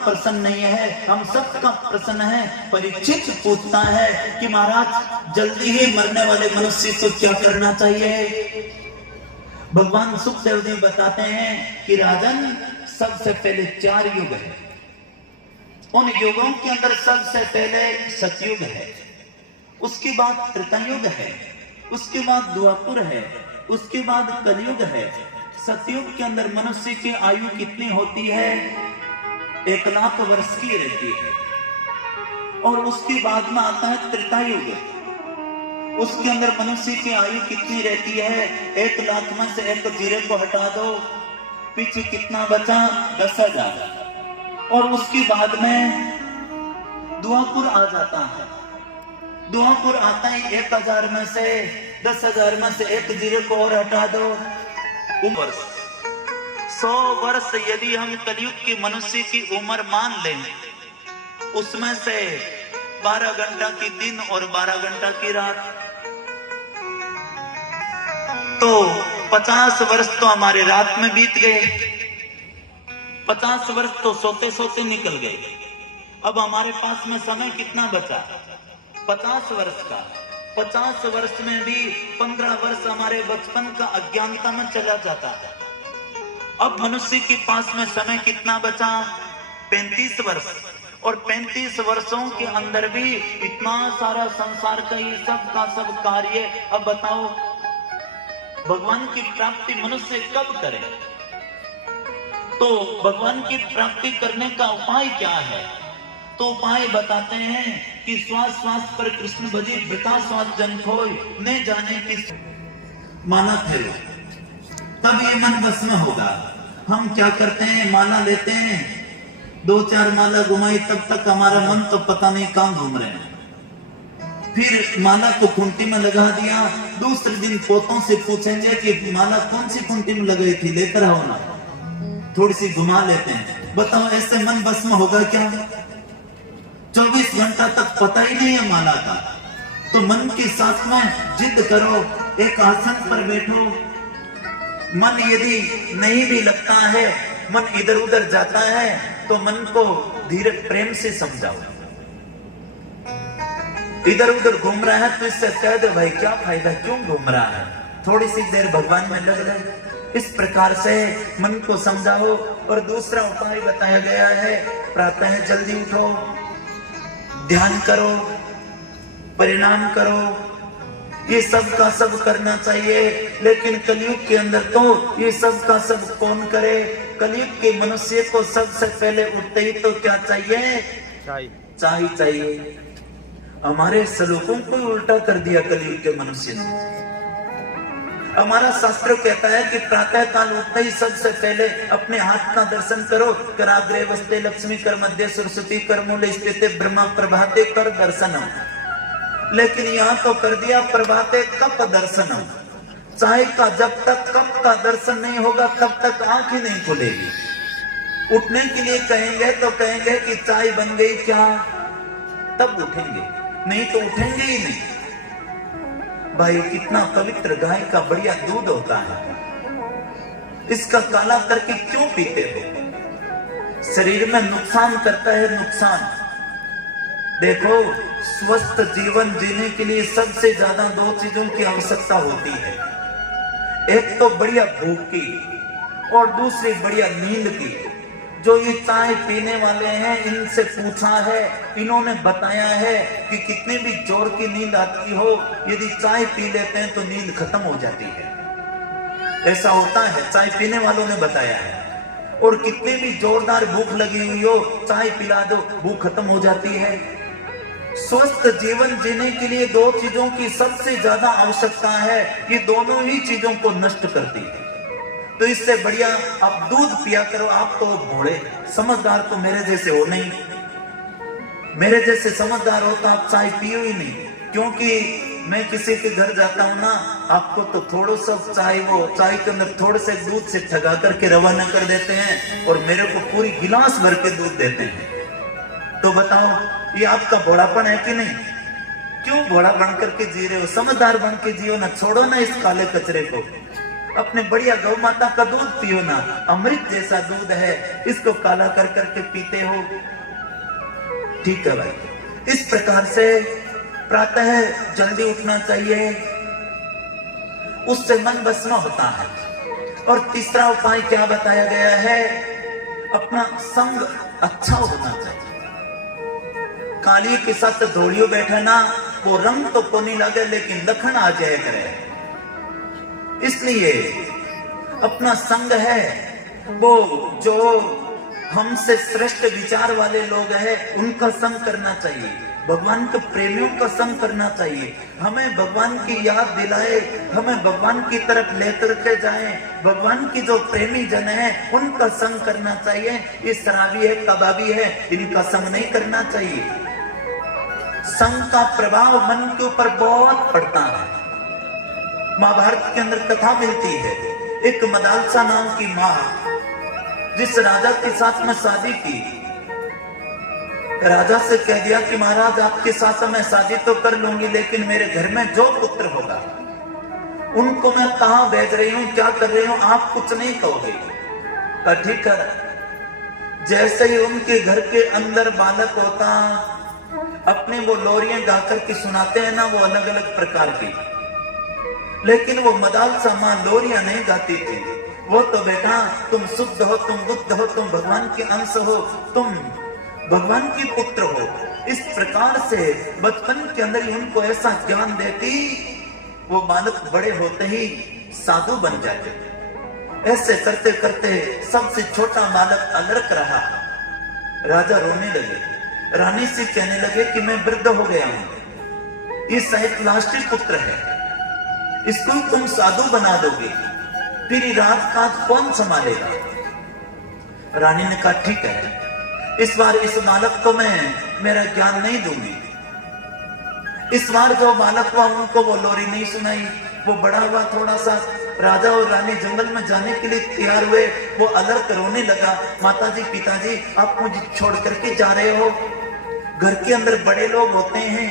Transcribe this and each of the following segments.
प्रसन्न नहीं है, हम सबका प्रसन्न है। परीक्षित पूछता है कि महाराज जल्दी ही मरने वाले मनुष्य को क्या करना चाहिए। भगवान सुखदेव जी बताते हैं कि राजन सबसे पहले 4 युग है। उन युगों के अंदर सबसे पहले सतयुग है, उसके बाद त्रेतायुग है, उसके बाद द्वापर है, उसके बाद कलयुग है। सतयुग के अंदर मनुष्य की आयु कितनी होती है? 1 लाख वर्ष की रहती है। और उसके बाद में आता है त्रेतायुग, उसके अंदर मनुष्य की आयु कितनी रहती है? 1 लाख में से 1 जीरो को हटा दो, पीछे कितना बचा? 10,000। और उसके बाद में द्वापर आ जाता है। द्वापर आता है 1,000 में से 10,000 में से 1 जीरो को और हटा दो, उम्र 100 वर्ष यदि हम कलयुग की मनुष्य की उम्र मान लें, उसमें से 12 घंटा की दिन और 12 घंटा की रात, तो 50 वर्ष तो हमारे रात में बीत गए, 50 वर्ष तो सोते सोते निकल गए। अब हमारे पास में समय कितना बचा? 50 वर्ष का। 50 वर्ष में भी 15 वर्ष हमारे बचपन का अज्ञानता में चला जाता है। अब मनुष्य के पास में समय कितना बचा? 35 वर्ष। और 35 वर्षों के अंदर भी इतना सारा संसार का ये सब का सब कार्य। अब बताओ भगवान की प्राप्ति मनुष्य कब करे? तो भगवान की प्राप्ति करने का उपाय क्या है? तो उपाय बताते हैं कि श्वास श्वास पर कृष्ण भजी, वृथा श्वास जन खोय, न जाने किस माना फेरो, तब ये मन बस में होगा। हम क्या करते हैं? माला लेते हैं, 2-4 माला घुमाई, तब तक हमारा मन तो पता नहीं कहां घूम रहे हैं। फिर माला को खूंटी में लगा दिया, दूसरे दिन पोतों से पूछेंगे कि माला कौन सी खूंटी में लगाई थी, लेकर आओ ना, थोड़ी सी घुमा लेते हैं। बताओ ऐसे मन बस में होगा क्या? 24 घंटा तक पता ही नहीं है माला का। तो मन के साथ में जिद करो, एक आसन पर बैठो। मन यदि नहीं भी लगता है, मन इधर उधर जाता है, तो मन को धीरे प्रेम से समझाओ। इधर उधर घूम रहा है तो इससे कह दो भाई क्या फायदा, क्यों घूम रहा है, थोड़ी सी देर भगवान में लग जाए। इस प्रकार से मन को समझाओ। और दूसरा उपाय बताया गया है, प्रातः जल्दी उठो, ध्यान करो, परिणाम करो, ये सब का सब करना चाहिए। लेकिन कलयुग के अंदर तो ये सब का सब कौन करे? कलयुग के मनुष्य को सबसे पहले उठते ही तो क्या चाहिए? चाय चाहिए। हमारे श्लोकों को उल्टा कर दिया कलयुग के मनुष्य ने। हमारा शास्त्र कहता है कि प्रातः काल उठते ही सबसे पहले अपने हाथ का दर्शन करो। कराग्रे वस्ते लक्ष्मी, कर मध्य सरस्वती, कर मूले स्थिते ब्रह्मा, प्रभाते कर दर्शनम। लेकिन यहाँ तो कर दिया प्रभाते कप दर्शनम। चाय का जब तक कप का दर्शन नहीं होगा तब तक आंख ही नहीं खुलेगी। उठने के लिए कहेंगे तो कहेंगे कि चाय बन गई क्या, तब उठेंगे, नहीं तो उठेंगे ही नहीं। भाई कितना पवित्र गाय का बढ़िया दूध होता है, इसका काला करके क्यों पीते हो? शरीर में नुकसान करता है, नुकसान। देखो स्वस्थ जीवन जीने के लिए सबसे ज्यादा 2 चीजों की आवश्यकता होती है। एक तो बढ़िया भूख की और दूसरी बढ़िया नींद की। जो ये चाय पीने वाले हैं इनसे पूछा है, इन्होंने बताया है कि कितने भी जोर की नींद आती हो, यदि चाय पी लेते हैं तो नींद खत्म हो जाती है। ऐसा होता है, चाय पीने वालों ने बताया है। और कितनी भी जोरदार भूख लगी हुई हो, चाय पिला दो, भूख खत्म हो जाती है। स्वस्थ जीवन जीने के लिए 2 चीजों की सबसे ज्यादा आवश्यकता है, ये दोनों ही चीजों को नष्ट करती है। तो इससे बढ़िया आप दूध पिया करो। आप तो घोड़े, समझदार तो मेरे जैसे हो नहीं, मेरे जैसे समझदार हो तो आप चाय पियो ही नहीं। क्योंकि मैं किसी के घर जाता हूं ना, आपको तो थोड़ा सा चाय, वो चाय के अंदर थोड़े से दूध से ठगा करके रवाना कर देते हैं और मेरे को पूरी गिलास भर के दूध देते हैं। तो बताओ ये आपका भोलापन है कि नहीं? क्यों भोला बन करके जी रहे हो? समझदार बन के जियो ना, छोड़ो ना इस काले कचरे को। अपने बढ़िया गौ माता का दूध पियो ना, अमृत जैसा दूध है, इसको काला कर करके पीते हो। ठीक है भाई। इस प्रकार से प्रातः जल्दी उठना चाहिए, उससे मन भस्म होता है। और तीसरा उपाय क्या बताया गया है? अपना संग अच्छा होना चाहिए। काली के साथ धोलियो बैठे ना, वो रंग तो को नहीं लगे लेकिन लखन आ जाए करे। इसलिए अपना संग है वो जो हमसे श्रेष्ठ विचार वाले लोग हैं, उनका संग करना चाहिए। भगवान के प्रेमियों का संग करना चाहिए। हमें भगवान की याद दिलाए, हमें भगवान की तरफ लेकर के जाए। भगवान की जो प्रेमी जन है उनका संग करना चाहिए। ये शराबी है, कबाबी है, इनका संग नहीं करना चाहिए। संग का प्रभाव मन के ऊपर बहुत पड़ता है। महाभारत के अंदर कथा मिलती है, एक मदालसा नाम की माँ जिस राजा के साथ में शादी की, राजा से कह दिया कि महाराज आपके साथ मैं शादी तो कर लूंगी, लेकिन मेरे घर में जो पुत्र होगा उनको मैं कहां भेज रही हूं, क्या कर रही हूं, आप कुछ नहीं कहोगे। ठीक है। जैसे ही उनके घर के अंदर बालक होता, अपने वो लोरियां गाकर के सुनाते हैं ना, वो अलग अलग प्रकार की, लेकिन वो मदालसा मां लोरियां नहीं गाती थी। वो तो बेटा तुम शुद्ध हो, तुम बुद्ध हो, तुम भगवान के अंश हो, तुम भगवान के पुत्र हो। इस प्रकार से बचपन के अंदर ही उनको ऐसा ज्ञान देती, वो बालक बड़े होते ही साधु बन जाते। ऐसे करते करते सबसे छोटा बालक अलर्क रहा। राजा रोने लगे, रानी से कहने लगे कि मैं वृद्ध हो गया हूं, ये शायद लास्टी पुत्र है, इसको तुम साधु बना दोगे, फिर रात काज कौन संभालेगा? रानी ने कहा ठीक है, इस बार इस बालक को मैं मेरा ज्ञान नहीं दूंगी। इस बार जो बालक हुआ उनको वो लोरी नहीं सुनाई। वो बड़ा हुआ थोड़ा सा, राजा और रानी जंगल में जाने के लिए तैयार हुए। वो अलर्ट रोने लगा, माताजी पिताजी आप मुझे छोड़ करके जा रहे हो, घर के अंदर बड़े लोग होते हैं,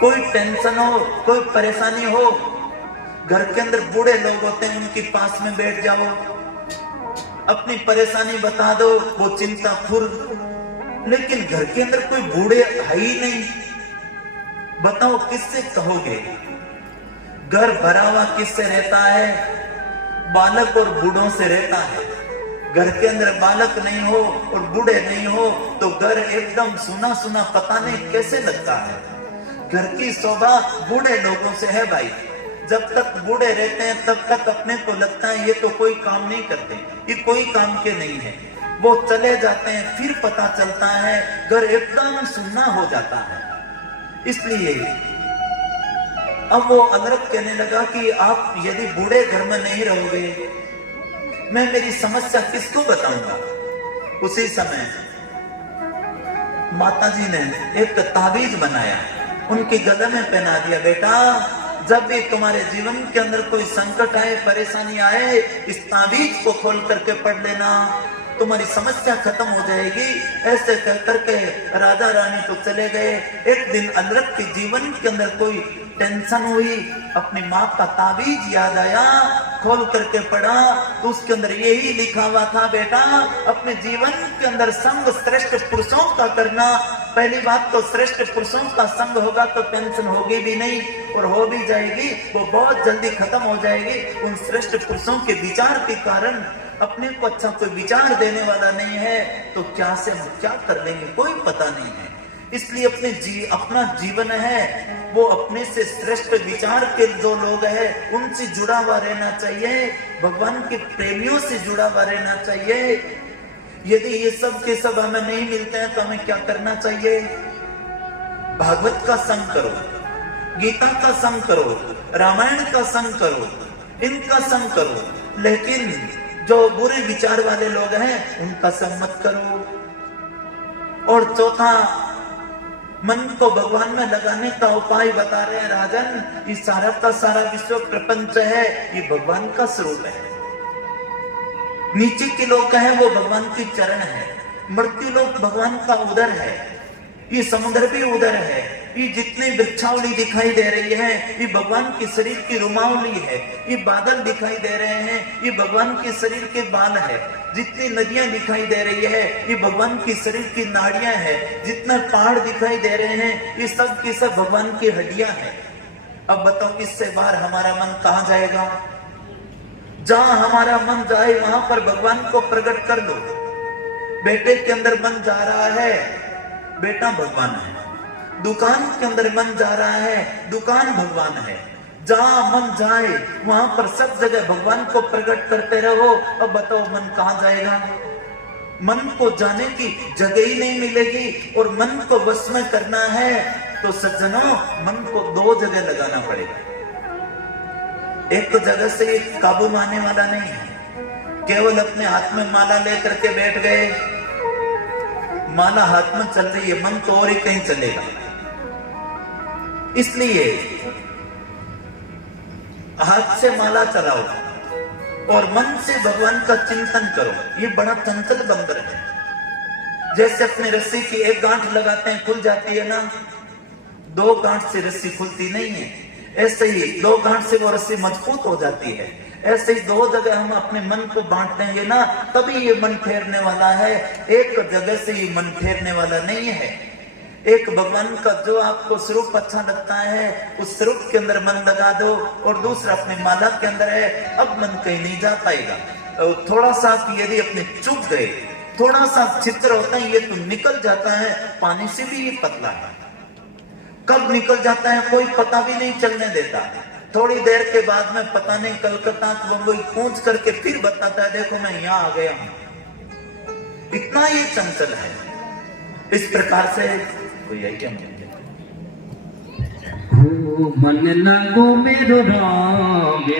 कोई टेंशन हो, कोई परेशानी हो, घर के अंदर बूढ़े लोग होते हैं, उनके पास में बैठ जाओ, अपनी परेशानी बता दो, वो चिंता फुर। लेकिन घर के अंदर कोई बूढ़े है ही नहीं, बताओ किससे कहोगे? घर भरा हुआ किससे रहता है? बालक और बूढ़ों से रहता है। घर के अंदर बालक नहीं हो और बूढ़े नहीं हो तो घर एकदम सुना सुना पता नहीं कैसे लगता है। घर की शोभा बूढ़े लोगों से है भाई। जब तक बूढ़े रहते हैं तब तक अपने को लगता है ये तो कोई काम नहीं करते, ये कोई काम के नहीं है। वो चले जाते हैं फिर पता चलता है घर एकदम सुन्ना हो जाता है। इसलिए अब वो अलर्ट कहने लगा कि आप यदि बूढ़े घर में नहीं रहोगे, मैं मेरी समस्या किसको बताऊंगा? उसी समय माताजी ने एक ताबीज बनाया, उनके गले में पहना दिया। बेटा जब भी तुम्हारे जीवन के अंदर कोई संकट आए, परेशानी आए, इस ताबीज को खोल करके पढ़ लेना, तुम्हारी समस्या खत्म हो जाएगी। ऐसे कह करके राजा रानी तो चले गए। एक दिन अलर्ट के जीवन के अंदर कोई टेंशन हुई, अपनी माँ का ताबीज याद आया, खोल करके पढ़ा तो उसके अंदर यही लिखा हुआ था, बेटा अपने जीवन के अंदर संग श्रेष्ठ पुरुषों का करना। पहली बात तो श्रेष्ठ पुरुषों का संग होगा तो टेंशन होगी भी नहीं, और हो भी जाएगी वो बहुत जल्दी खत्म हो जाएगी। उन श्रेष्ठ पुरुषों के विचार के कारण अपने को अच्छा कोई विचार देने वाला नहीं है तो क्या से हम क्या कर लेंगे, कोई पता नहीं है। इसलिए अपना जीवन है वो अपने से श्रेष्ठ विचार के जो लोग हैं उनसे जुड़ा हुआ रहना चाहिए, भगवान के प्रेमियों से जुड़ा हुआ रहना चाहिए। यदि ये सब के सब हमें नहीं मिलते हैं तो हमें क्या करना चाहिए? भागवत का संग करो, गीता का संग करो, रामायण का संग करो, इनका संग करो। लेकिन जो बुरे विचार वाले लोग हैं उनका संग मत करो। और चौथा, मन को भगवान में लगाने का उपाय बता रहे हैं राजन। ये सारा का सारा विश्व प्रपंच है, ये भगवान का स्वरूप है। नीचे के लोग कहें वो भगवान की चरण है, मृत्यु लोक भगवान का उदर है, ये समुद्र भी उदर है, ये जितनी वृक्षावली दिखाई दे रही है ये भगवान के शरीर की रुमावली है। ये बादल दिखाई दे रहे हैं ये भगवान के शरीर के बाल है। जितनी नदियां दिखाई दे रही है ये भगवान की शरीर की नाड़ियां है। जितना पहाड़ दिखाई दे रहे हैं ये सब की सब भगवान की हड्डियां हैं। अब बताओ इससे बाहर हमारा मन कहां जाएगा? जहां हमारा मन जाए वहां पर भगवान को प्रकट कर दो। बेटे के अंदर मन जा रहा है, बेटा भगवान है। दुकान के अंदर मन जा रहा है, दुकान भगवान है। जहां मन जाए वहां पर सब जगह भगवान को प्रकट करते रहो। अब बताओ मन कहां जाएगा? मन को जाने की जगह ही नहीं मिलेगी। और मन को वश में करना है तो सज्जनों मन को दो जगह लगाना पड़ेगा। एक तो जगह से ये काबू में आने वाला नहीं है। केवल अपने हाथ में माला लेकर के बैठ गए, माला हाथ में चल रही है, मन तो और ही कहीं चलेगा। इसलिए हाथ से माला चलाओ और मन से भगवान का चिंतन करो। ये बड़ा चंचल बंदर है। जैसे अपने रस्सी की एक गांठ लगाते हैं खुल जाती है ना, दो गांठ से रस्सी खुलती नहीं है। ऐसे ही दो गांठ से वो रस्सी मजबूत हो जाती है। ऐसे ही दो जगह हम अपने मन को बांट देंगे ना तभी ये मन ठहरने वाला है। एक जगह से ये मन ठहरने वाला नहीं है। एक भगवान का जो आपको स्वरूप अच्छा लगता है उस स्वरूप के अंदर मन लगा दो और दूसरा अपने माला के अंदर है। अब मन कहीं नहीं जा पाएगा। थोड़ा सा यदि अपने चुप गए, थोड़ा सा छिद्र होता है ये तो निकल जाता है। पानी से भी ये पतला है, कब निकल जाता है कोई पता भी नहीं चलने देता। थोड़ी देर के बाद में पता नहीं कलकत्ता बम्बई पहुंच करके फिर बताता है देखो मैं यहाँ आ गया हूं। इतना ये चंचल है। इस प्रकार से कोई है क्या? मन लागो मेरो राम।